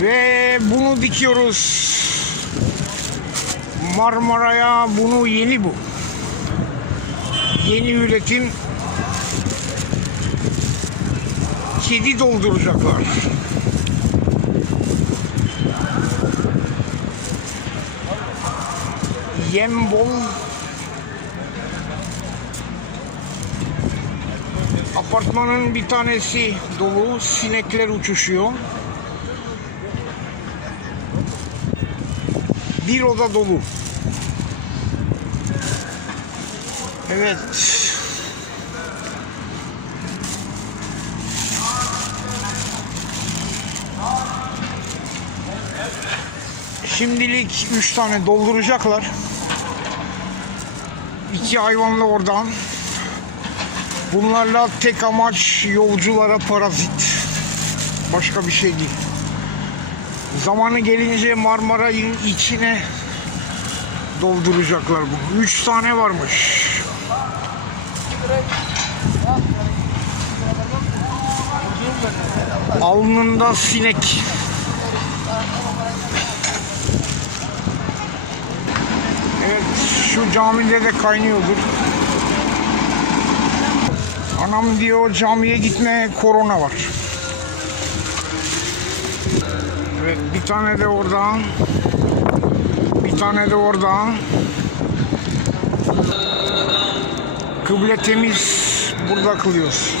Ve bunu dikiyoruz. Marmara'ya bunu yeni bu. Yeni üretim kedi dolduracaklar. Yem bol. Apartmanın bir tanesi dolu, sinekler uçuşuyor. Bir oda dolu. Evet. Şimdilik üç tane dolduracaklar. İki hayvanla oradan. Bunlarla tek amaç yolculara parazit. Başka bir şey değil. Zamanı gelince Marmaray'ın içine dolduracaklar bunu. Üç tane varmış. Alnında sinek. Evet şu camide de kaynıyordur. Anam diyor camiye gitme korona var. Bir tane de oradan. Bir tane de oradan. Kıble temiz burada kılıyoruz.